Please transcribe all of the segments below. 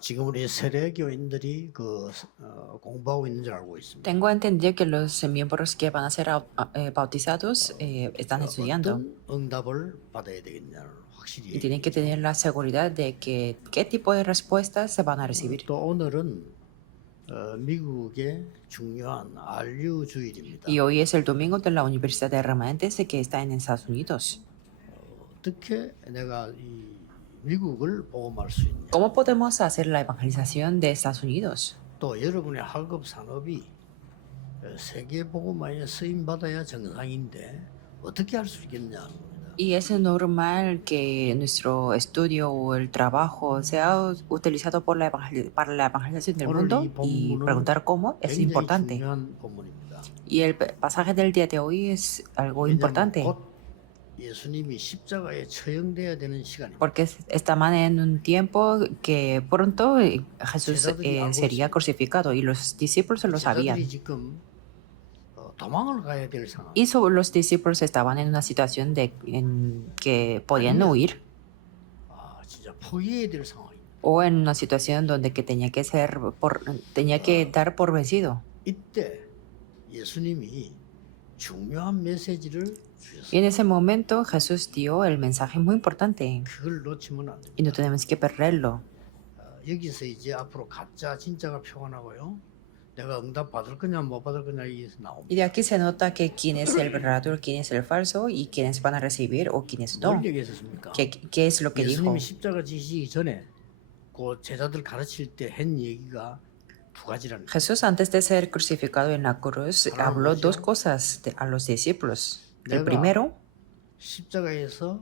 지금 우리 세례 교인들이 공부하고 있는 줄 알고 있습니다. Tengo entendido que los miembros que van a ser bautizados están estudiando 어떤 응답을 받아야 되겠냐는 확실히 y tienen que 얘기해야죠. tener la seguridad de que qué tipo de respuestas se van a recibir. 또 오늘은 미국의 중요한 RU 주일입니다. Y hoy es el domingo de la Universidad de Remanentes que está en Estados Unidos. 어떻게 내가 이 미국을 복음할 수 있냐? ¿Cómo podemos hacer la evangelización de Estados Unidos? 또 여러분의 학업 산업이 세계 복음화에 쓰임 받아야 정상인데 어떻게 할 수 있겠냐? Y es normal que nuestro estudio o el trabajo sea utilizado por para la evangelización del 오늘 mundo 이 y 본문은 preguntar cómo es 굉장히 importante. 중요한 본문입니다. Y el pasaje del día de hoy es algo 왜냐하면 importante 곧 예수님이 십자가에 처형돼야 되는 시간입니다. porque estamos en un tiempo que pronto Jesús sería crucificado y los discípulos lo sabían. 제자들이 지금 도망을 가야 될 상황. Y los discípulos estaban en una situación en que podían huir 진짜 포기해야 될 상황입니다. o en una situación donde que tenía que dar por vencido. 이때 예수님이 중요한 메시지를 Y en 주셨어요. ese momento Jesús dio el mensaje muy importante 그걸 놓치면 안 y no 됩니다. tenemos que perderlo. 여기서 이제 앞으로 가짜 진짜가 표현하고요. 내가 응답 받을 거냐 못 받을 거냐 이게 나옵니다. Y de aquí se nota que quién es el verdadero, quién es el falso y quiénes van a recibir o quiénes no. 뭘 얘기했습니까? ¿Qué es lo que dijo? 예수님이 십자가 지시기 전에 그 제자들 가르칠 때 한 얘기가 두 가지라는 거예요. Jesús antes de ser crucificado en la cruz habló dos cosas a los discípulos. El primero, 십자가에서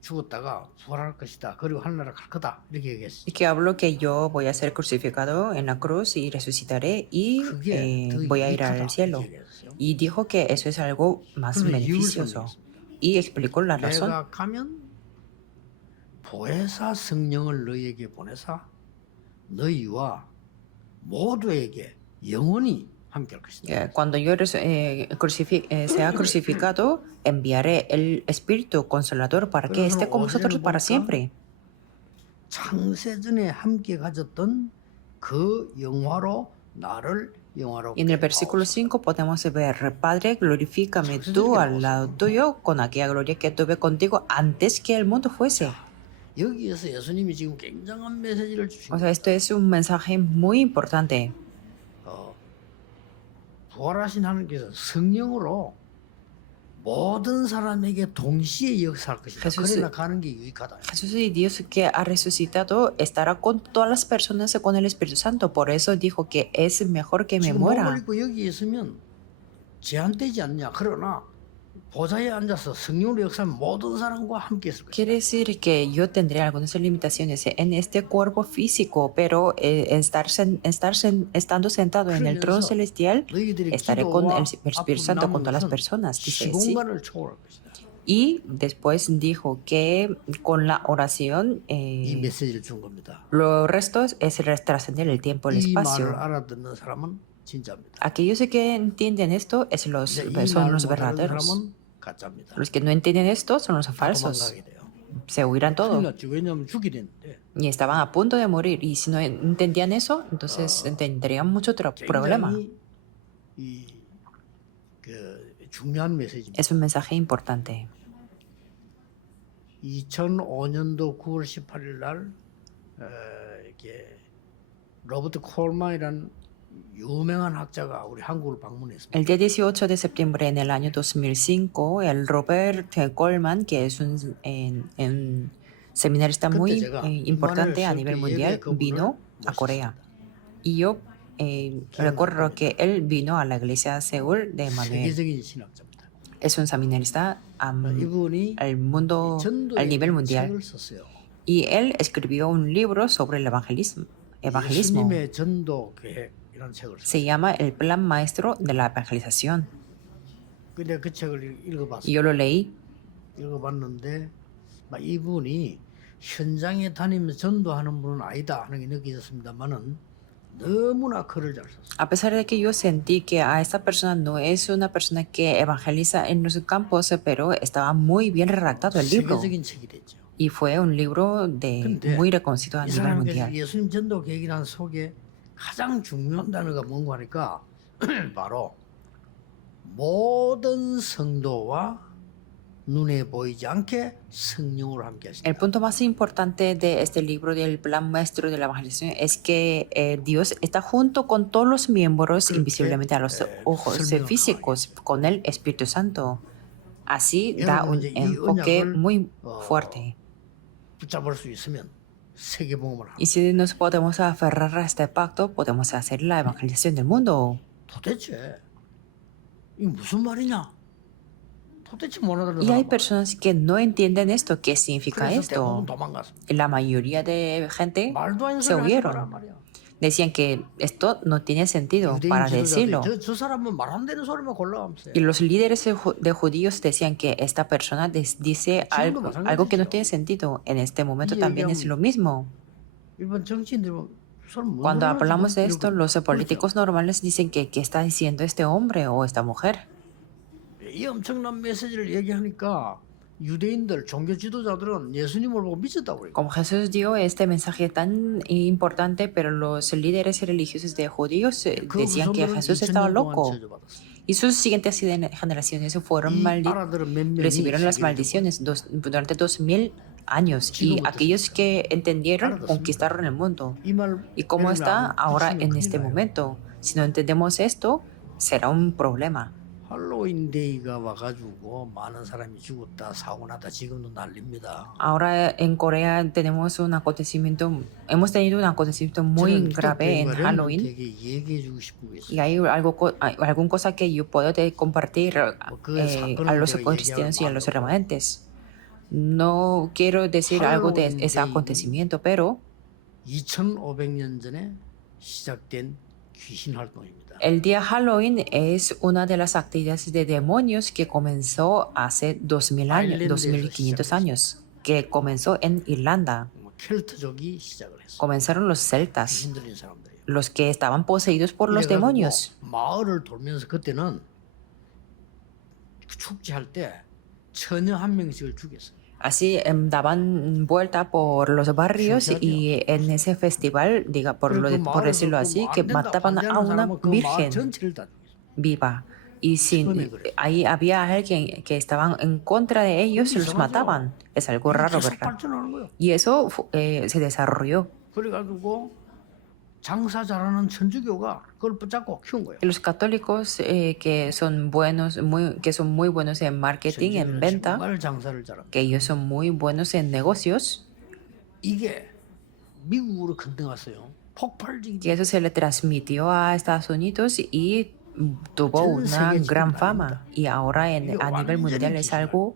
죽었다가 부활할 것이다. 그리고 하늘나라 갈 거다. 이렇게 얘기했어요. que habló que yo voy a ser crucificado en la cruz y resucitaré y 그게 더 voy a ir 유익하다. al cielo. 이렇게 얘기했어요. Y dijo que eso es algo más 그래서 이유를 beneficioso. 설명했습니다. Y explicó la razón. 내가 가면 보혜사 성령을 너희에게 보내사 너희와 모두에게 영원히 함께 할 것이다. Cuando yo sea crucificado, enviaré el Espíritu Consolador para que esté con vosotros para siempre. 창세전에 함께 가졌던 그 영화로 나를 영화로 Y en el versículo 5 podemos ver, Padre, glorifícame tú al lado tuyo con aquella gloria que tuve contigo antes que el mundo fuese. 여기에서 예수님이 지금 굉장한 메시지를 주신 O sea, esto es un mensaje muy importante. 부활하신 하나님께서 성령으로 모든 사람에게 동시에 역사할 것이다. Jesús- 그러나 가는 게 유익하다. Jesús y Dios que ha resucitado estará con todas las personas con el Espíritu Santo. Por eso dijo que es mejor que me 지금 몸을 muera. 입고 여기 있으면 제한되지 않냐. 그러나 보좌에 앉아서 성령으로 역사하면 모든 사람과 함께 있을 것이다. Quiere decir que yo tendré algunas limitaciones en este cuerpo físico, pero estando sentado en el trono celestial, 너희들의 estaré con 기도와 el Espíritu Santo con todas las 앞으로 남은 personas. 것은 Dice así. 시공간을 초월할 것이다. Y después dijo que con la oración 이 메시지를 준 겁니다. los restos es trascender el tiempo, el 이 말을 espacio. 알아듣는 사람은 진짜입니다. Aquellos que entienden esto 이 son 말을 los 못 알아듣는 verdaderos. 사람은 가짜입니다. Los que no entienden esto son los falsos. 도망가게 돼요. Se huirán 큰일 todo. 났지. 왜냐하면 죽게 됐는데 Y estaban a punto de morir. Y si no entendían eso, entonces tendrían mucho problema. 굉장히 그 중요한 메시지입니다. Es un mensaje importante. 2005년도 9월 18일 날 이렇게 로버트 콜만이라는 유명한 학자가 우리 한국을 방문했습니다. El día 18 de septiembre en el año 2005, el Robert Coleman, que es un seminarista muy importante a nivel mundial, vino a Corea. Y yo recuerdo que él vino a la iglesia Seúl de Manuel. 세계적인 신학자입니다. Es un seminarista 이분이 al nivel mundial. 책을 썼어요. Y él escribió un libro sobre el evangelismo. 예수님의 전도 계획 이런 책을 썼어요. Se llama El Plan Maestro de la Evangelización. 근데 그 책을 읽어봤어요. Y yo lo leí. 읽어봤는데 막 이분이 현장에 다니면서 전도하는 분은 아니다 하는 게 느껴졌습니다만은 너무나 글을 잘 썼어요. A pesar de que yo sentí que a esta persona no es una persona que evangeliza en los campos, pero estaba muy bien redactado el libro. 세계적인 책이 됐죠. y fue un libro 근데 muy reconocido a 이 nivel 사람께서 mundial. 예수님 전도 계획이라는 속에 가장 중요한 단어가 뭔가 하니까 바로 모든 성도와 눈에 보이지 않게 성령으로 함께 El 하신다. punto más importante de este libro del plan maestro de la evangelización es que Dios está junto con todos los miembros 그렇게 invisiblemente a los ojos 설명을 físicos con el Espíritu Santo. Así da 여러분은 un 이제 이 enfoque 언약을 muy fuerte. 붙잡을 수 있으면 세계복음을 Y si nos podemos aferrar a este pacto, podemos hacer la evangelización del mundo. 도대체 이게 무슨 말이냐? 도대체 못 알아듣는 Y hay 사람 많아요. personas que no entienden esto, qué significa 그래서 esto. 대부분 도망갔습니다. Y la mayoría de gente 말도 안 se 되는 소리 하지 마란 huyeron. 말이야. Decían que esto no tiene sentido para 유대인 decirlo. 지도자들이 저 사람은 말 안 되는 소리만 골라가면서 Y los líderes de judíos decían que esta persona dice algo que no tiene sentido. En este momento también es lo mismo. 일반 정치인들 Cuando hablamos de esto, los políticos normales dicen que ¿qué está diciendo este hombre o esta mujer? 이 엄청난 메시지를 얘기하니까 유대인들 종교 지도자들은 예수님을 보고 미쳤다고 그래요. Como Jesús dio este mensaje tan importante, pero los líderes religiosos de judíos 그 decían que 후손들은 Jesús 2000년 estaba 동안 loco. 저주받았어요. Y sus siguientes generaciones fueron 이 알아들은 몇 명이 recibieron las 세계를 maldiciones durante 2000 años. Y aquellos que entendieron conquistaron el mundo. 이말 ¿Y cómo está ahora en este momento? momento? Si no entendemos esto, será un problema. 할로윈 데이가 와가지고 많은 사람이 죽었다 사고 나다 지금도 난립니다. Ahora en Corea tenemos un acontecimiento, hemos tenido un acontecimiento muy grave en Halloween. 되게 얘기해주고 싶은 게 있어요. Y hay alguna cosa que yo puedo compartir a los cristianos y a los remanentes. No quiero decir algo de ese acontecimiento, pero 2500년 전에 시작된 귀신 활동입니다. el día Halloween es una de las actividades de demonios que comenzó hace 2000 años, 2500 años, que comenzó en Irlanda. 켈트족이 시작을 했어요. Comenzaron los celtas, 귀신 들린 사람들이. los que estaban poseídos por los demonios. 마을을 돌면서 그때는 축제할 때 처녀 한 명씩을 죽였어요. Así daban vuelta por los barrios y en ese festival, por decirlo así, que mataban a una virgen viva. Y ahí había alguien que estaban en contra de ellos y los mataban. Es algo raro, ¿verdad? Y eso se desarrolló. 그래가지고 장사 잘하는 천주교가 그걸 붙잡고 키운 거예요. Y los católicos que son muy buenos en marketing, en venta, 정말 장사를 잘합니다. que ellos son muy buenos en negocios, 이게 미국으로 건너갔어요. 폭발적인 que eso se le transmitió a Estados Unidos y tuvo una gran fama. Y ahora a nivel mundial es algo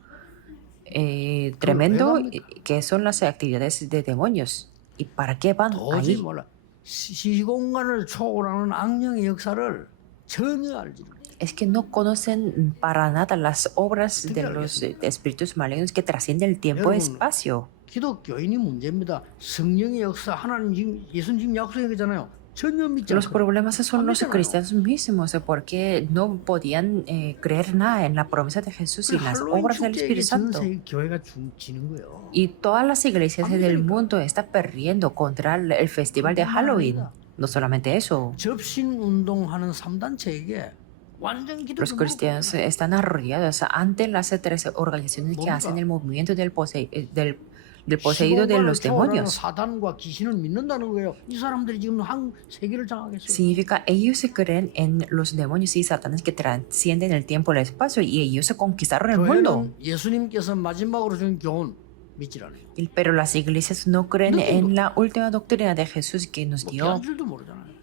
tremendo, que son las actividades de demonios. ¿Y para qué van ahí? 몰라. 시공간을 초월하는 악령의 역사를 전혀 알지 못해요. Es que no conocen para nada las obras de los espíritus malignos que trascienden el tiempo y espacio. 기독교인이 문제입니다. 성령의 역사 하나님 지금 예수님 지금 약속한 거잖아요. 전혀 믿지 Los 않고. problemas son los cristianos mismos, porque no podían creer nada en la promesa de Jesús y las obras del Espíritu Santo. 교회가 지는 거예요. Y todas las iglesias del mundo están perdiendo contra el festival de Halloween. No solamente eso. 접신 운동하는 3단체에게 완전 Los cristianos están arrodillados ante las tres organizaciones que hacen el movimiento del poseído de los demonios. 사단과 귀신을 믿는다는 거예요. 이 사람들이 지금 한 세계를 장악했어요. Significa ellos se creen en los demonios y satanes que trascienden el tiempo y el espacio y ellos se conquistaron el mundo. 예수님께서 마지막으로 준 교훈 믿질 않아요. Pero las iglesias no creen en la última doctrina de Jesús que nos dio 줄도 모르잖아요.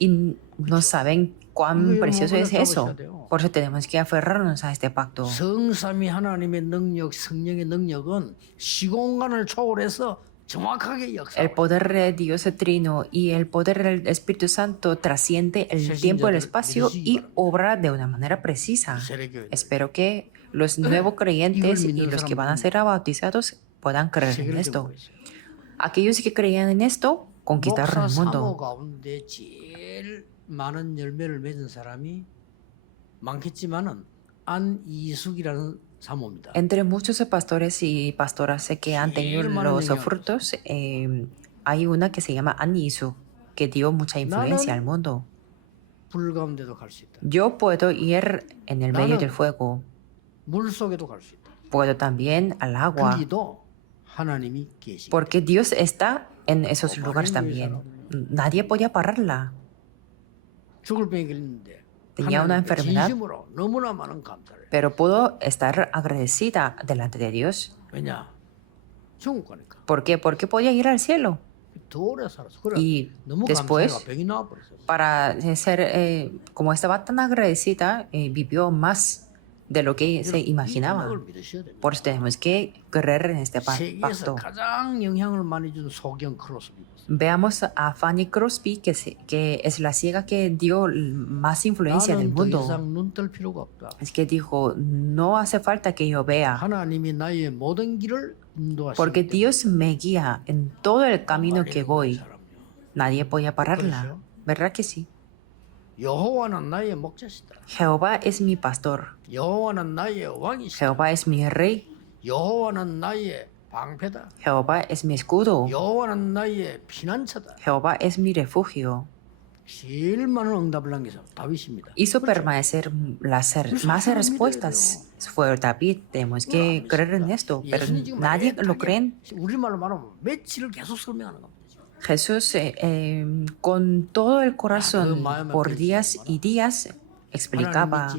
y no saben cuán precioso es eso. Por eso tenemos que aferrarnos a este pacto. 성삼위 하나님의 능력, 성령의 능력은 시공간을 초월해서 정확하게 역사. El poder de Dios trino y el poder del Espíritu Santo trasciende el tiempo y el espacio y obra de una manera precisa. Espero que los nuevos creyentes y los que van a ser bautizados puedan creer en esto. Aquellos que creían en esto conquistaron el mundo. 가운데 제일 많은 열매를 맺은 사람이 많겠지만은 안이숙이라는 사모입니다. Entre muchos pastores y pastoras que han tenido los frutos, hay una que se llama Annie Isu, que dio mucha influencia al mundo. 불 가운데도 갈 수 있다. Yo puedo ir en el medio del fuego, 물 속에도 갈 수 있다. puedo también al agua, 거기도 하나님이 계시기 porque Dios está en esos lugares también. Nadie podía pararla. 죽을 병이 걸렸는데 Tenía una 하나님께 enfermedad, 진심으로 너무나 많은 감사를. pero pudo estar agradecida delante de Dios. 왜냐? 천국 가니까. ¿Por qué? Porque podía ir al cielo. 더 오래 살았어. 그래. Y 너무 después, 감사해가 병이 나와버렸어. para ser, como estaba tan agradecida, vivió más de lo que se imaginaba. 이걸 믿으셔야 됩니다. Por eso tenemos que creer en este 세계에서 pacto. 가장 영향을 많이 준 소경 크로스비. Veamos a Fanny Crosby, que es la ciega que dio más influencia en el 나는 더 mundo. 이상 눈뜰 필요가 없다. Es que dijo, no hace falta que yo vea, 하나님이 나의 모든 길을 인도하시기 porque 때문에 Dios me guía en todo el camino que voy. Nadie podía pararla. ¿Verdad que sí? 여호와는 나의 목자시다. Jehová es mi pastor. 여호와는 나의 왕이시다. Jehová es mi rey. 여호와는 나의 방패다. Jehová es mi escudo. 여호와는 나의 피난처다. Jehová es mi refugio. 제일 많은 응답을 한 게 다윗입니다. Hizo permanecer las más respuestas. Fue David. Tenemos que creer en esto, pero nadie lo cree. 우리말로 말하면 며칠을 계속 설명하는 겁니다. Jesús, con todo el corazón, por días y días, explicaba,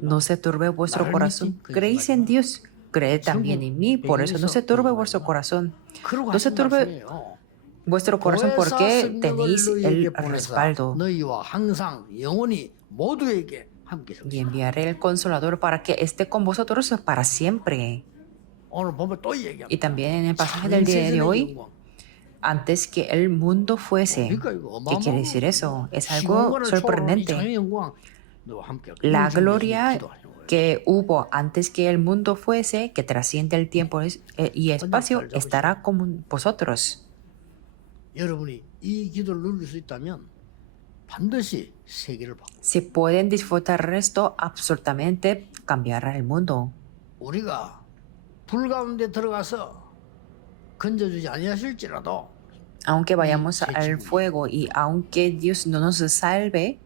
no se turbe vuestro corazón, creéis en Dios, creed también en mí, por eso no se turbe vuestro corazón. No se turbe vuestro corazón porque tenéis el respaldo. 너희와 항상 영원히 모두에게 함께 Y enviaré el Consolador para que esté con vosotros para siempre. 오늘 보면 또 얘기합니다. Y también en el pasaje del día de hoy, antes que el mundo fuese. ¿Qué quiere decir eso? Es algo sorprendente. La gloria que hubo antes que el mundo fuese, que trasciende el tiempo y espacio, estará con vosotros. 여러분이 이 기도를 누릴 수 있다면 반드시 세계를 바꿔. Si pueden disfrutar esto, absolutamente cambiará el mundo. 우리가 불 가운데 들어가서 건져주지 아니하실지라도 Aunque vayamos al fuego y aunque Dios no nos salve,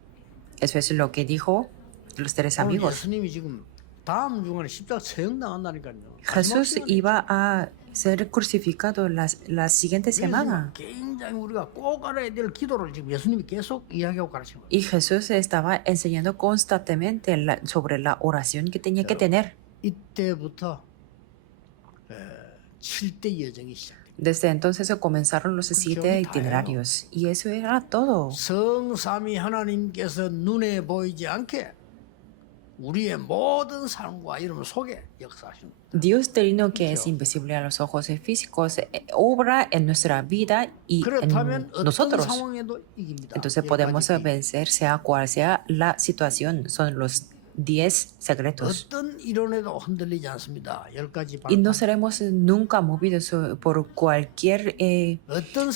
eso es lo que dijo los tres 오늘 amigos. 예수님이 지금 다음 중간에 십자가 처형당한다니까요. Jesús iba a ser crucificado la siguiente semana. 굉장히 우리가 꼭 알아야 될 기도를 지금 예수님이 계속 이야기하고 가르치는 거예요. Y Jesús estaba enseñando constantemente sobre la oración que tenía que tener. 이때부터 7대 여정이 시작돼요. Desde entonces comenzaron los 7 itinerarios y eso era todo. 성삼위 하나님께서 눈에 보이지 않게 우리의 모든 삶과 이름 속에 역사하시는 거예요. Dios trino que es invisible a los ojos físicos obra en nuestra vida y 그렇다면 en 어떤 nosotros. 상황에도 이깁니다. Entonces podemos vencer sea cual sea la situación. Son los 10 secretos. 어떤 이론에도 흔들리지 않습니다. 10가지 Y no seremos nunca movidos por cualquier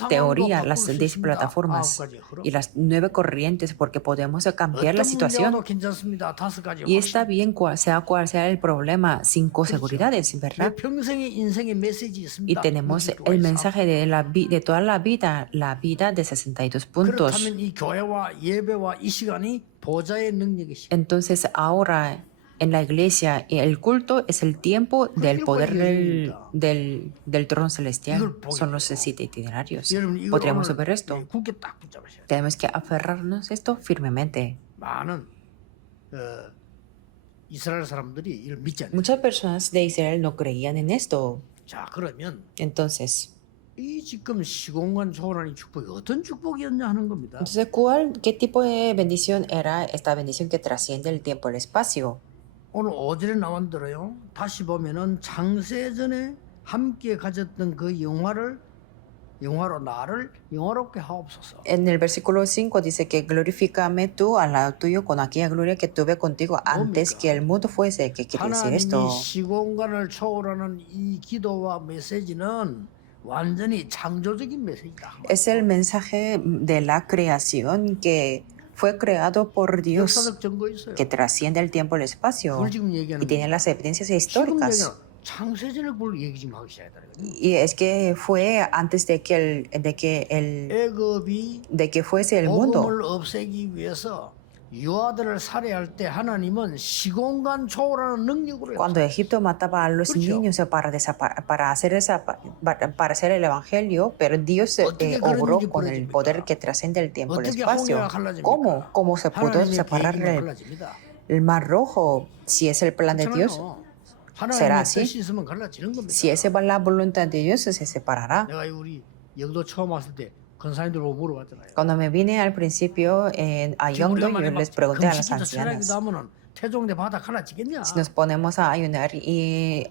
teoría, las 10 plataformas y las 9 corrientes, porque podemos cambiar la situación. Y está bien, sea cual sea el problema, 5 seguridades, ¿verdad? Y tenemos el mensaje de toda la vida de 62 puntos. 그렇다면 이 교회와 예배와 이 시간이 보좌의 능력이시. Entonces ahora en la iglesia el culto es el tiempo del poder del trono celestial. Son los 7 itinerarios. Podríamos ver esto. 굳게 딱 붙잡으셔야 돼요. Tenemos que aferrarnos esto firmemente. 많은 이스라엘 사람들이 이를 믿지 않아요. Muchas personas de Israel no creían en esto. 자, 그러면 Entonces, 이 지금 시공간 초월하는 축복이 어떤 축복이었냐 하는 겁니다. ¿qué tipo de bendición era esta bendición que trasciende el tiempo y el espacio? 오늘 5절에 나온 대로요. 다시 보면은 창세전에 함께 가졌던 그 영화로 나를 영화롭게 하옵소서. En el versículo 5 dice que glorifícame tú al lado tuyo con aquella gloria que tuve contigo antes que el mundo fuese. ¿Qué quiere decir esto? 하나님이 시공간을 초월하는 이 기도와 메시지는 완전히 창조적인 메시지다. Es el mensaje de la creación que fue creado por Dios, 역사적 증거 있어요. que trasciende el tiempo y el espacio 그걸 지금 y 얘기하는 tiene 거예요. las evidencias 지금 históricas. 얘기는 창세전을 볼 얘기 지금 하기 시작했다는 거예요. Y es que fue antes de que 애굽이 de que fuese el mundo. 복음을 없애기 위해서 유아들을 살해할 때 하나님은 시공간 초월하는 능력으로 Cuando Egipto mataba a los 그렇죠. niños para hacer el evangelio, pero Dios 어떻게 그런 obró 일이 con el 벌어집니까? poder que trasciende el tiempo y el 어떻게 espacio. 홍해가 갈라집니까? ¿Cómo se pudo 하나님의 separar 계획이면 갈라집니다. el mar rojo? Si es el plan de Dios, 그렇잖아요. será 하나님의 así. 뜻이 있으면 갈라지는 겁니다. Si es la voluntad de Dios, se separará. 내가 우리 영도 처음 왔을 때 건사님들 보고 물어봤잖아요. Cuando me vine al principio a Yongdo, yo les pregunté a las 금식기도 철학기도 ancianas, 하면은 태종대 바다 갈라지겠냐? si nos ponemos a ayunar y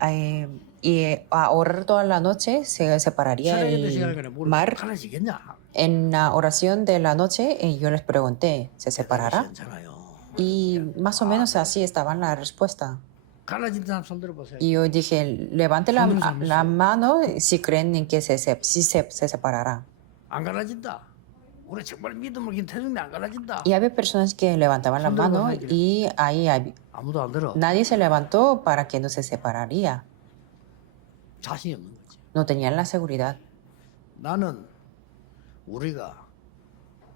a orar toda la noche, se separaría 철학기도 시간에 el 물어 mar. 갈라지겠냐? En la oración de la noche, yo les pregunté, ¿se separará? 괜찮아요. Y más o menos así estaba la respuesta. 갈라진 사람 손 들어보세요. Y yo dije, levante la mano si creen en que si se separará. 안 갈라진다. 우리 정말 믿음을 긴 태종대 안 갈라진다. Y había personas que levantaban la mano y ahí 아무도 안 들어. nadie se levantó para que no se separaría. 자신이 없는 거지. No tenían la seguridad. 나는 우리가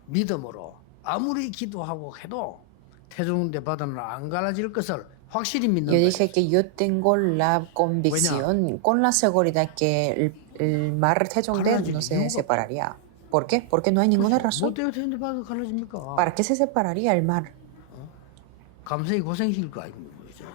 믿음으로 아무리 기도하고 해도 태종대 바다는 안 갈라질 것을 확실히 믿는 Yo 거예요. dije que yo tengo la convicción, con la seguridad que el mar Taeyongdae no se separaría. ¿Por qué? Porque no hay ninguna razón. 뭐 때문에 태종대 바다가 갈라집니까? ¿Para qué se separaría el mar? 감성이 고생실 거 아닙니까? 그죠?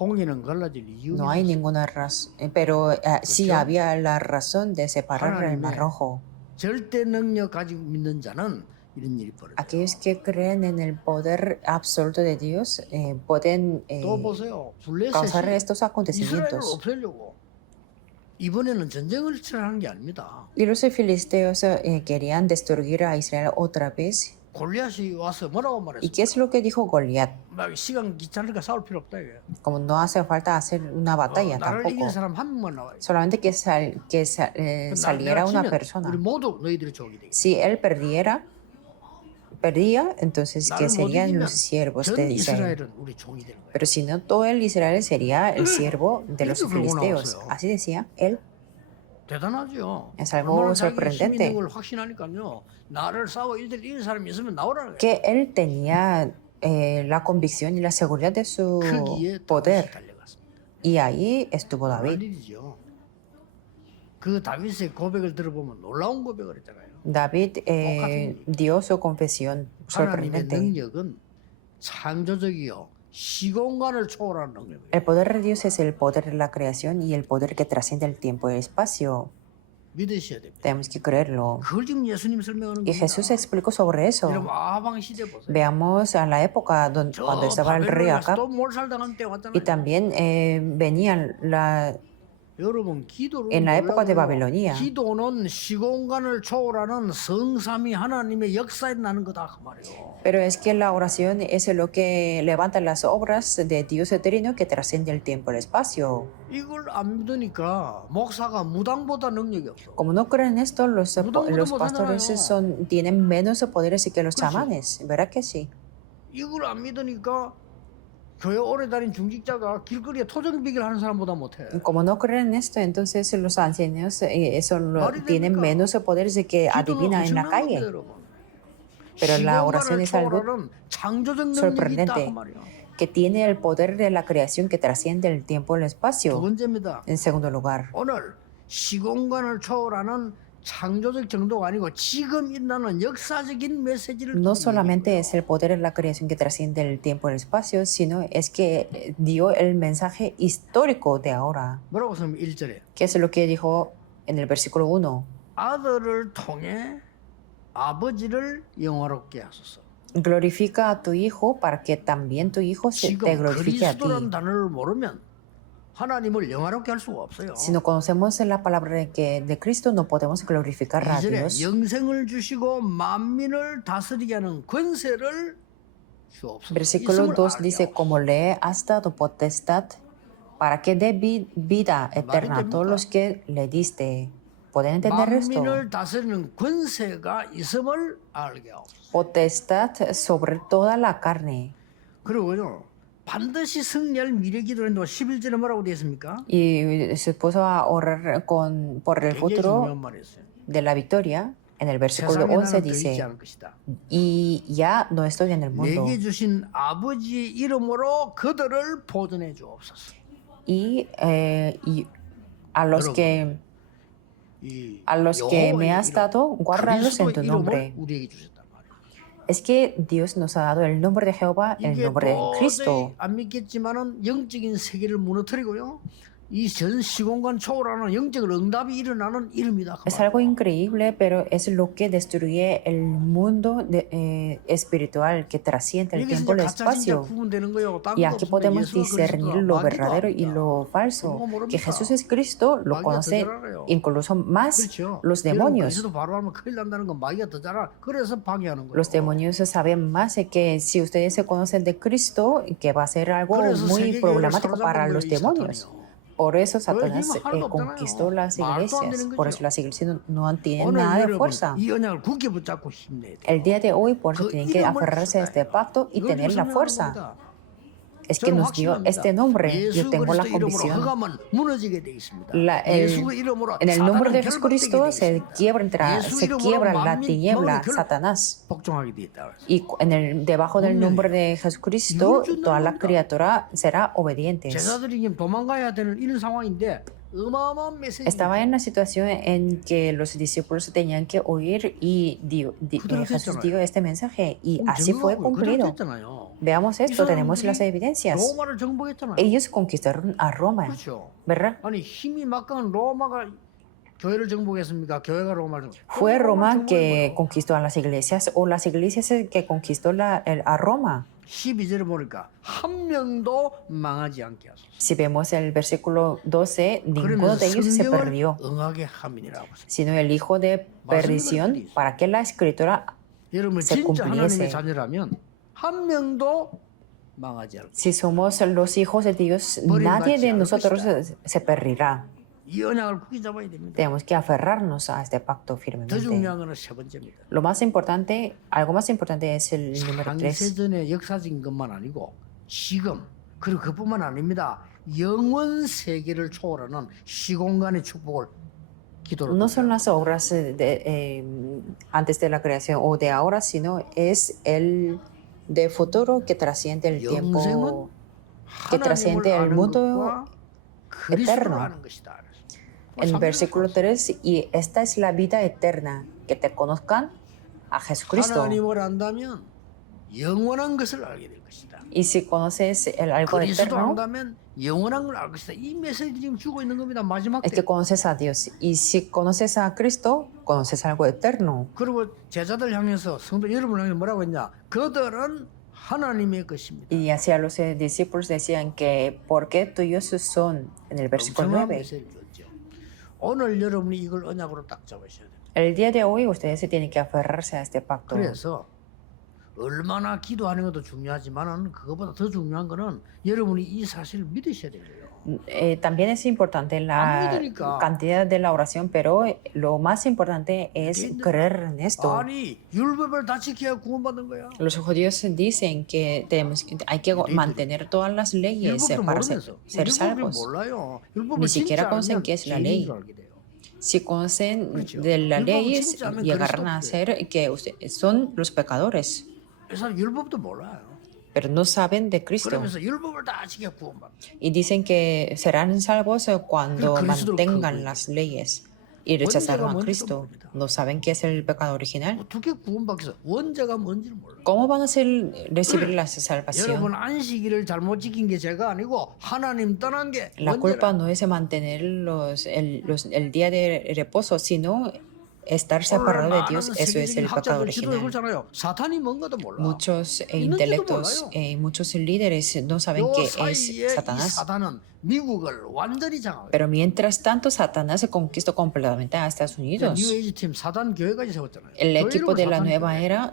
홍해는 갈라질 이유가 No hay ninguna razón. Pero sí había la razón de separar el mar rojo. 절대 능력 가지고 믿는 자는 이런 일이 벌어져요. Aquellos que creen en el poder absoluto de Dios pueden 또 보세요. causar 블레셋이 estos 이스라엘을 acontecimientos. 없애려고 이번에는 전쟁을 치러하는 게 아닙니다. Y los filisteos querían destruir a Israel otra vez. 골리앗이 와서 뭐라고 ¿Y 말했어? qué es lo que dijo Goliat? 막 시간 귀찮으니까 싸울 필요 없다 이게. Como no hace falta hacer una batalla 나를 이긴 tampoco. 사람 한 명만 나와요. Solamente que saliera una 우리 persona. 모두 너희들이 적이 되겠다. Si él perdía, entonces que serían los siervos 전 de Israel. 이스라엘은 우리 종이 되는 거예요. Pero si no, todo el Israel sería el siervo de los 이렇게 그러고 filisteos. 나왔어요. Así decía él. 대단하죠. Es algo 얼마나 자기 힘이 sorprendente. 있는 걸 확신하니까요. 나를 싸워 일대일 이긴 사람이 있으면 나오라는 거예요. Que él tenía la convicción y la seguridad de su 거기에 다윗이 poder. 달려갔습니다. Y ahí estuvo 놀랄 David. 일이죠. 그 다윗의 고백을 들어보면 놀라운 고백을 했잖아요. David dio su confesión 하나님의 sorprendente. 능력은 창조적이요 시공간을 초월하는 능력이에요. El poder de Dios es el poder de la creación y el poder que trasciende el tiempo y el espacio. 믿으셔야 됩니다. Tenemos que creerlo. 그걸 지금 예수님 설명하는 Y 겁니다. Jesús explicó sobre eso. 여러분 아방 시대 보세요. Veamos a la época cuando estaba el rey Acab 또 몰살당한 때 왔잖아요. y también venía 여러분 기도를 en la época de 몰라요. Babilonia. 기도는 시공간을 초월하는 성삼위 하나님의 역사에 나는 거다 그 말이에요. Pero es que la oración es lo que levanta las obras de Dios eterno que trasciende el tiempo y el espacio. 이걸 안 믿으니까 목사가 무당보다 능력이 없어. Como no creen esto, los pastores 못하잖아요. tienen menos poderes que los chamanes. ¿Verdad que sí? 이걸 안 믿으니까 교회 오래 다닌 중직자가 길거리에 토종비기를 하는 사람보다 못해. Como no creen esto, entonces los ancianos tienen menos poderes que adivinan en la calle. Pero la oración es algo sorprendente, que tiene el poder de la creación que trasciende el tiempo y el 두 espacio. 번째입니다. En segundo lugar, 오늘 시공간을 초월하는 창조적 정도가 아니고 지금 일어나는 역사적인 메시지를 no 주는 solamente 얘기고요. es el poder de la creación que trasciende el tiempo y el espacio, sino es que dio el mensaje histórico de ahora, 뭐라고 쓰면 1절에 que es lo que dijo en el versículo 1. 아들을 통해 아버지를 영화롭게 하소서. Glorifica a tu hijo para que también tu hijo te 지금 glorifique a ti. 그리스도라는 단어를 모르면 하나님을 영화롭게 할 수가 없어요. Si no conocemos la palabra de Cristo, no podemos glorificar a 2절에 Dios. 영생을 주시고 만민을 다스리게 하는 권세를 주옵소서. Versículo 있음을 2 알게 dice, 하옵소서. como le has dado potestad para que dé vida eterna a todos los que le diste. ¿Pueden entender esto? 만민을 다스리는 권세가 있음을 알게 하옵소서. Potestad sobre toda la carne. 그리고요 반드시 승리할 미래 기도인도 11절에 뭐라고 되어 있습니까? Y se puso a orar por el 굉장히 futuro 중요한 말이 있어요. de la victoria. En el versículo 세상에 11 나는 더 있지 dice, 않을 것이다. y ya no estoy en el mundo. 내게 주신 아버지의 이름으로 그들을 보존해 주옵소서. Y a los que 이 me 여호와의 has 이름, dado, guárdalos en 그리스도의 tu 이름을 nombre. 우리에게 주셨단 말이에요. Es que Dios nos ha dado el nombre de Jehová, el 이게 nombre de 도저히 Cristo. 안 믿겠지만은 영적인 세계를 무너뜨리고요. 이 전 시공간 초월하는 영적 응답이 일어나는 이름이다. 그 Es 말이에요. algo increíble, pero es lo que destruye el mundo espiritual que trasciende el 여기서 tiempo y el 이제 가짜 진짜 espacio. 구분되는 거예요. 딴 Y 거 aquí 없습니다. podemos 예수가 discernir 그리스도다. lo 마귀도 verdadero y 압니다. lo falso. 그런 거 모릅니까? Que Jesús es Cristo lo 마귀가 더 conoce 잘 알아요. incluso más 그렇죠. los 여러분 demonios. 그리스도 바로 하면 큰일 난다는 건 마귀가 더 잘 알아. 그래서 방해하는 거예요. Los demonios saben más de que si ustedes se conocen de Cristo, que va a ser algo 그래서 muy 세계교회를 problemático para 사로잡은 los 거예요, 이 demonios. 사탄이요. Por eso 힘은 Satanás 하나도 conquistó 없잖아요. las 말도 안 iglesias. 되는 Por 거죠. eso las iglesias no tienen 오늘 nada de 여러분 fuerza. 이 언약을 굳게 붙잡고 힘내야 돼요. El día de hoy, por eso 그 tienen que 이름을 aferrarse a este 주셨다. pacto y 이걸 tener la 설명하는 fuerza. 겁니다. Es que 저는 nos dio 확신합니다. este nombre. 예수 Yo tengo la 그리스도 이름으로 convicción. 허감은 무너지게 돼 있습니다. En 예수 이름으로 el nombre 사단은 de 결박되게 Jesucristo 돼 se 있습니다. 예수 se 이름으로 quiebra la 만민 tiniebla, 모든 Satanás. 복종하게 돼 있다. Y debajo del nombre de Jesucristo, toda la criatura será obediente. 제자들이 지금 도망가야 되는 이런 상황인데 어마어마한 메시지. Estaba en la situación en que los discípulos tenían que oír y Jesús dio este mensaje y así fue cumplido. Veamos esto, tenemos las evidencias. 로마를 정복했잖아요. Ellos conquistaron a Roma, 그렇죠. ¿verdad? 아니 힘이 막강한 로마가 교회를 정복했습니까? 교회가 로마를 ¿Fue Roma que 정복한 거예요. conquistó a las iglesias o las iglesias que conquistó a Roma? 12절에 보니까 한 명도 망하지 않게 하소서. Si vemos el versículo 12, ninguno 그러면서 de ellos se 성경을 perdió, 응하게 함이니라고. sino el hijo de perdición, para que la escritura 여러분 se 진짜 하나님의 cumpliese. 자녀라면 한 명도 망하지 않고 Si somos los hijos de Dios, nadie de nosotros se perderá. 이 언약을 굳게 잡아야 됩니다. Tenemos que aferrarnos a este pacto 더 firmemente. 중요한 것은 세 번째입니다. Lo más importante, algo más importante es el número 3. 창세전의 역사적인 것만 아니고 지금 그리고 그뿐만 아닙니다. 영원 세계를 초월하는 시공간의 축복을 기도로 No son las obras antes de la creación o de ahora, sino es el de futuro que trasciende el tiempo, que trasciende el mundo eterno. En el versículo 3, y esta es la vida eterna, que te conozcan a Jesucristo. 하나님을 안다면 영원한 것을 알게 될 것이다. Y si conoces algo 그리스도 eterno, 안다면 영원한 걸 알 것이다. 이 메시지 지금 주고 있는 겁니다. 마지막 es 때. que conoces a Dios. Y si conoces a Cristo, conoces algo eterno. 그리고 제자들 향해서 성도 여러분을 향해서 뭐라고 했냐? 그들은 하나님의 것입니다. Y hacia los discípulos decían que porque tuyos son, en el versículo 엄청난 9. 메시지를 줬죠. 오늘 여러분이 이걸 언약으로 딱 잡으셔야 돼요. El día de hoy ustedes se tienen que aferrarse a este pacto. 그래서 얼마나 기도하는 것도 중요하지만은 그것보다 더 중요한 거는 여러분이 이 사실을 믿으셔야 돼요. También es importante la cantidad de la oración, pero lo más importante es creer en esto. 아니 율법을 다 지켜야 구원받는 거야. Los judíos dicen que hay que mantener todas las leyes 율법도 para 모르면서 ser 율법을 salvos. 몰라요. Ni 율법을 siquiera 진짜 conocen 알면 qué es la 죄인인 ley. 줄 알게 돼요. Si conocen 그렇죠. de la 율법을 ley, 진짜 알면 llegarán a 그리스도 ser que son los pecadores, 그래서 율법도 몰라요. pero no saben de Cristo. 그러면서 율법을 다 지켜 구원받는. Y dicen que serán salvos cuando Pero Cristo mantengan lo las leyes y rechazaron a 원죄가 Cristo. 뭔지도 No saben qué es el pecado original. 어떻게 구원받겠어? 원죄가 뭔지를 몰라. ¿Cómo van a recibir la salvación? 여러분 안식일을 잘못 지킨 게 죄가 아니고 하나님 떠난 게 La 원죄라. culpa no es mantener el día de reposo, sino estar separado de Dios. Eso es el pecado original. 사탄이 뭔가도 몰라. Muchos 있는지도 intelectos, 몰라요. muchos líderes no saben 요 qué 사이에 es 이 Satanás. 사탄은 미국을 완전히 장악해. Pero mientras tanto, Satanás se conquistó completamente a Estados Unidos. 뉴에이지 팀 사단 교회까지 세웠잖아요. El equipo de la 사단 nueva 교회. era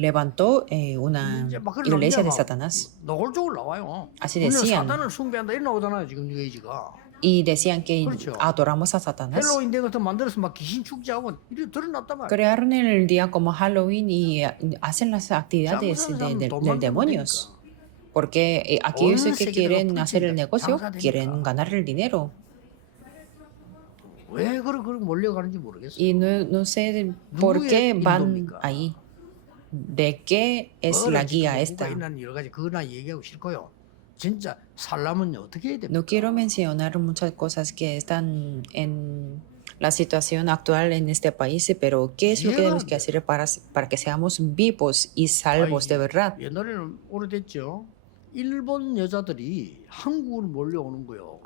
levantó una 이제 막 그런 iglesia de 남자가 Satanás. 노골적으로 나와요. Así 우리는 decían. 사단을 숭배한다 이런 나오잖아요 지금 뉴에이지가. y decían que 그렇죠. adoramos a Satanás. 헬로윈 데 같은 거 만들어서 막 귀신 축제하고 이렇게 드러났단 말이야. Crearon el día como Halloween y hacen las 장사하는 actividades 사람은 del 돈만 벌면 demonios. 되니까. Porque aquellos 온 que 세계로 quieren hacer el 퍼진다. negocio 장사되니까. quieren ganar el dinero. 왜 그렇게 몰려가는지 모르겠어요. Y no sé por 누구의 qué van 인도입니까? ahí. ¿De qué es la guía esta? 우크라이나는 여러 가지 그거나 얘기하고 싫고요. 진짜 살려면요 어떻게 해야 됩니까? No quiero mencionar muchas cosas que están en la situación actual en este país, pero ¿qué es lo que tenemos que hacer para que seamos vivos y salvos de verdad? 옛날에는 오래됐죠. 일본 여자들이 한국으로 몰려오는 거요.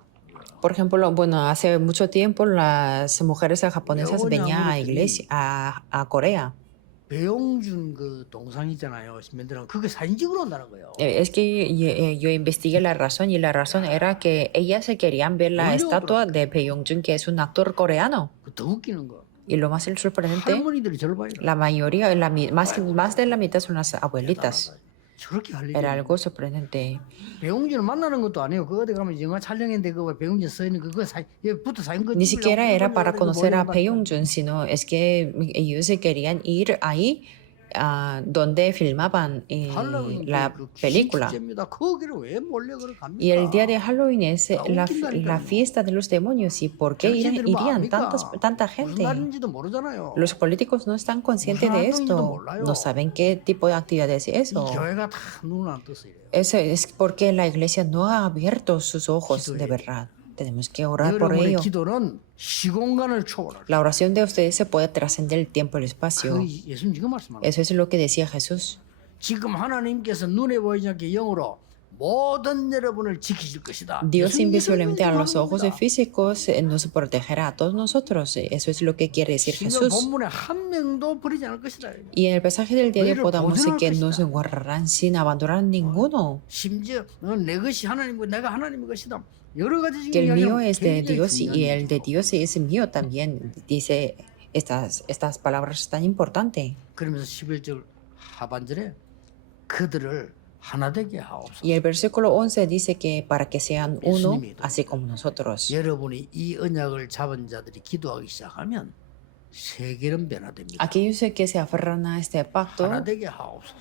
Por ejemplo, bueno, hace mucho tiempo las mujeres japonesas venían a iglesia, a Corea. 배용준 그 동상이잖아요. 맨들은 그게 사진 찍으러 온다는 거예요. Es que yo investigué la razón y la razón era que ellas se querían ver la estatua de Baekhyun, que es un actor coreano. 더 웃기는 거. Y lo más sorprendente, 할머니들이 저를 봐요. la mayoría, más de la mitad son las abuelitas. 저렇게 할 일이 Era algo sorprendente. 배용준을 만나는 것도 아니에요. 그 어디 가면 영화 촬영했는데 그거 배용준 써 있는 그거 붙어 사진 거 Ni siquiera era para conocer a 배용. Baekhyun, sino es que ellos se querían ir ahí donde filmaban la película. 거기를 왜 몰려 그러 갑니까? Y el día de Halloween es la fiesta de los demonios. ¿Y por qué irían tanta gente? 무슨 날인지도 모르잖아요. Los políticos no están conscientes de esto. No saben qué tipo de actividad es 이 eso. 교회가 다 눈을 안 떴어요. Eso es porque la iglesia no ha abierto sus ojos de verdad. Tenemos que orar por 여러분의 ello. 기도는 시공간을 초월할. La oración de ustedes se puede trascender el tiempo y el espacio. 그 예수님 지금 말씀하는. Eso es lo que decía Jesús. 지금 하나님께서 눈에 보이지 않게 영으로 모든 여러분을 지키실 것이다. Dios invisiblemente a los ojos 겁니다. físicos nos protegerá a todos nosotros. Eso es lo que quiere decir 신약 Jesús. 본문에 한 명도 버리지 않을 것이다. Y en el pasaje del día de hoy podamos decir que 것이다. nos guardarán sin abandonar ninguno. 심지어 내 것이 하나님이고 내가 하나님의 것이다. 여러 가지 지금 Que el mío 이야기하면 es de 굉장히 Dios y 중요한 el de 얘기죠. Dios es mío también. Dice estas palabras tan importantes. 그러면서 11절 하반절에 그들을 하나 되게 하옵소서. Y el versículo 11 dice que para que sean uno, así como nosotros. 여러분이 이 언약을 잡은 자들이 기도하기 시작하면 세계는 변화됩니다. Aquellos que se aferran a este pacto 하나 되게 하옵소서.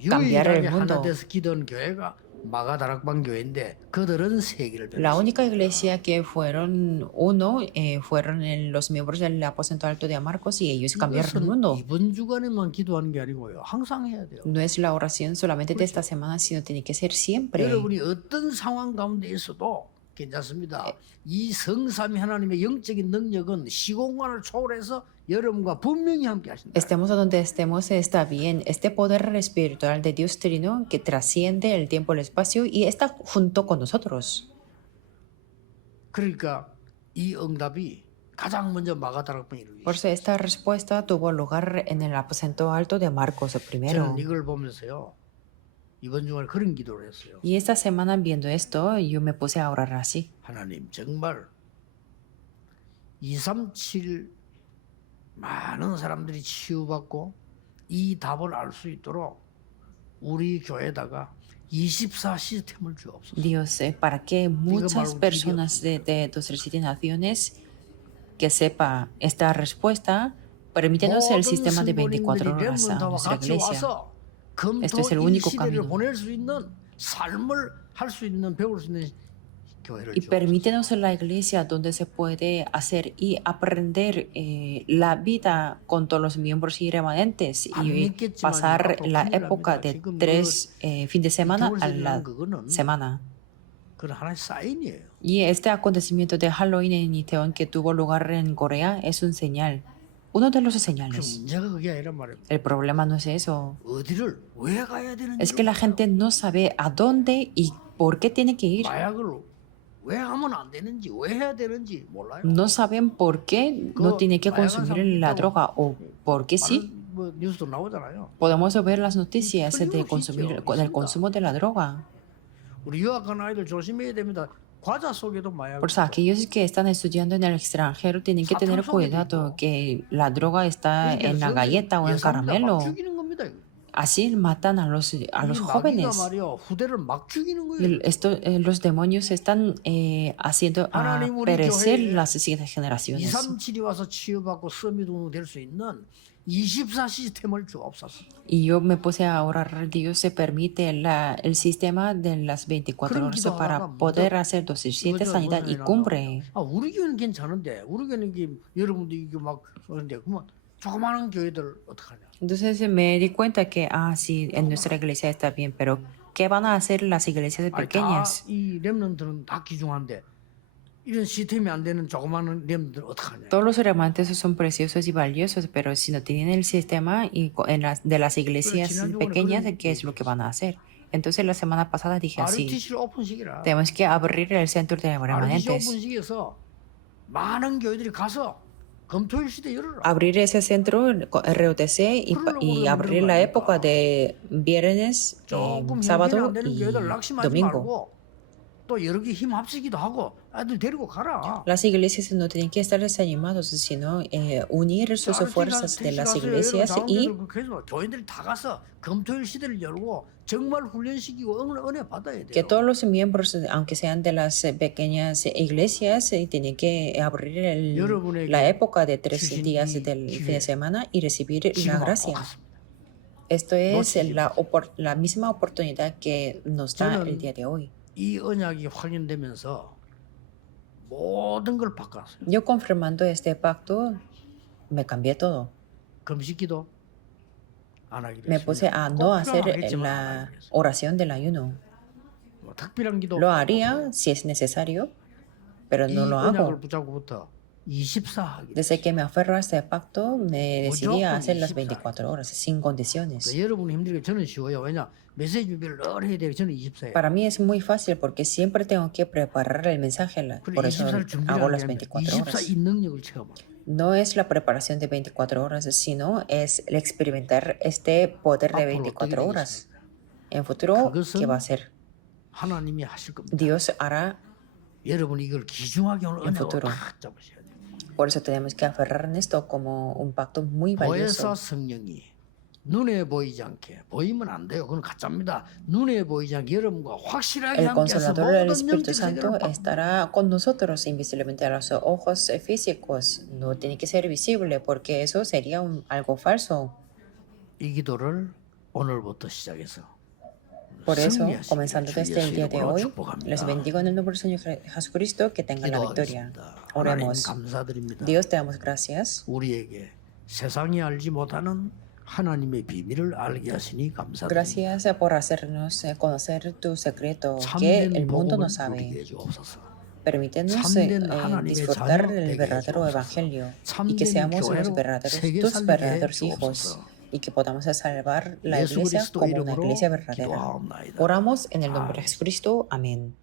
cambiar el 유일하게 하나 mundo. 돼서 기도한 교회가 마가다락방 교회인데 그들은 세계를 La 변화시켰습니다. única iglesia que fueron uno fueron los miembros del aposento alto de Marcos y ellos cambiaron el 이것은 mundo. 이번 주간에만 기도하는 게 아니고요. 항상 해야 돼요. No es la oración solamente de esta semana, sino tiene que ser siempre. 여러분이 어떤 상황 가운데 있어도 괜찮습니다. 이 성삼위 하나님의 영적인 능력은 시공간을 초월해서 여러분과 분명히 함께 하신다. Estemos a donde estemos, está bien. Este poder espiritual de Dios Trino que trasciende el tiempo y el espacio y está junto con nosotros. 그러니까 이 응답이 가장 먼저 마가다락방에 이루어졌어요. Por eso esta respuesta tuvo lugar en el aposento alto de Marcos primero. 저는 이걸 보면서요. 이번 주간에 그런 기도를 했어요. Y esta semana viendo esto, yo me puse a orar así. 하나님 정말 237 많은 사람들이 치유받고 이 답을 알 수 있도록 우리 교회에다가 24 시스템을 주옵소서. Dios, para que muchas personas de 237 naciones que sepa esta respuesta, permítenos el sistema de 24 horas a nuestra iglesia. Esto es el único camino. 보낼 수 있는 삶을 할 수 있는 배울 수 있는 교회를 Y 주옵소서. permítenos en la iglesia donde se puede hacer y aprender la vida con todos los miembros y remanentes y pasar la época de 3 fin de semana a la semana. 그건 하나의 사인이에요. Y este acontecimiento de Halloween en Itaewon que tuvo lugar en Corea es un señal, uno de los 그 señales. 문제가 그게 아니란 말입니다. El problema no es eso, 어디를 왜 가야 되는지 es que la gente no sabe a dónde y por qué tiene que ir. 마약을 왜 하면 안 되는지 왜 해야 되는지 몰라요. No saben por qué no tiene que consumir la droga o por qué sí. 뭐 뉴스도 나오잖아요. Podemos ver las noticias del consumo de la droga. 우리 유학 간 아이들 조심해야 됩니다. 과자 속에도 마약. Por eso, aquellos que están estudiando en el extranjero tienen que tener cuidado que la droga está en la galleta o en el caramelo. 죽이는 겁니다. 이거. así matan a los 이 마귀가 jóvenes. 말이야 후대를 막 죽이는 Y 거예요. los demonios están haciendo 하나님 우리 perecer 교회에 las siguientes generaciones. 237이 와서 치유받고 서밋운동 될 수 있는 24 시스템을 주옵소서. Y yo me puse a orar, Dios se permite el sistema de las 24 그런 horas 기도하다가 para poder hacer 217 이거 sanidad y 무슨 cumbre. 아 우리 교회는 괜찮은데 우리 교회는 이게 여러분도 이게 막 그런데 그러면 조그마한 교회들 어떡하냐? Entonces me di cuenta que, sí, en nuestra iglesia está bien, pero ¿qué van a hacer las iglesias 아니 pequeñas? 다이 렘넌트는 다 귀중한데 이런 시스템이 안 되는 조그마한 렘들 어떡하냐? Todos los remanentes son preciosos y valiosos, pero si no tienen el sistema de las iglesias pequeñas, ¿qué es lo que van a hacer? Entonces la semana pasada dije así, RTC 오픈식이라. tenemos que abrir el centro de RTC remanentes. 오픈식에서 많은 교회들이 가서 검토일 시대 열어라. Abrir ese centro ROTC y abrir la época de viernes, 조금 sábado 형편이 안 되는 y 교회들 낙심하지 domingo. 말고 또 여러 개 힘 합치기도 하고 애들 데리고 가라. Las iglesias no tienen que estar desanimados, sino unir sus fuerzas de las iglesias y 교인들이 다 가서 검토일 시대를 열고 정말 훈련시키고 은혜 받아야 돼요. que todos los miembros, aunque sean de las pequeñas iglesias, tienen que abrir la época de 3 días del fin de semana y recibir la gracia. Esto es la misma oportunidad que nos da el día de hoy. 이 언약이 확인되면서 모든 걸 바꿨어요. Yo confirmando este pacto, me cambié todo. 금식기도 안 하기로 Me puse a no hacer 하겠지만 la oración del ayuno. 뭐 특별한 기도 Lo haría si es necesario, pero 이 no lo hago. 언약을 붙잡고부터 24 하기. Desde que me aferro a este pacto, me decidí a hacer las 24 horas, sin condiciones. 여러분 힘들게 저는 쉬워요. 왜냐 메시지 준비를 늘 해야 돼요. 저는 24예요. Para mí es muy fácil porque siempre tengo que preparar el mensaje, por eso hago las 24 horas. 24이 능력을 체험하고. No es la preparación de 24 horas, sino es el experimentar este poder de 24 horas. En futuro, ¿qué va a ser? 하나님이 하실 겁니다. Dios hará. 여러분 이걸 귀중하게 오늘 은혜로 futuro. 딱 잡으셔야 돼요. Por eso tenemos que aferrar en esto como un pacto muy 보혜사 valioso. 성령이 눈에 보이지 않게 보이면 안 돼요. 그건 가짜입니다. 눈에 보이지 않게 여러분과 확실하게 El 함께해서 Consolador del 모든 Espíritu 영적 Santo 세계를 estará con nosotros invisiblemente a los ojos físicos. No tiene que ser visible porque eso sería algo falso. 이 기도를 오늘부터 시작해서 Por eso, 승리하시기를 comenzando 주 desde el 예수 día de 이름으로 hoy, 축복합니다. les bendigo en el nombre del Señor Jesucristo, que tengan la victoria. 기도하겠습니다. 하나님 Oremos. 감사드립니다. Dios, te damos gracias. 우리에게 세상이 알지 못하는 하나님의 비밀을 알게 하시니 감사드립니다. Gracias por hacernos conocer tu secreto que 참된 el mundo no 복음을 sabe. 누리게 해주옵소서. Permítenos 참된 하나님의 disfrutar 자녀 del 되게 verdadero 해주옵소서. evangelio y 참된 que seamos 교회로 세계 tus 살리게 verdaderos 해주옵소서. hijos y que podamos salvar la 예수 iglesia 그리스도 como una 이름으로 iglesia verdadera. 기도하옵나이다. Oramos en el nombre de Jesucristo. Amén.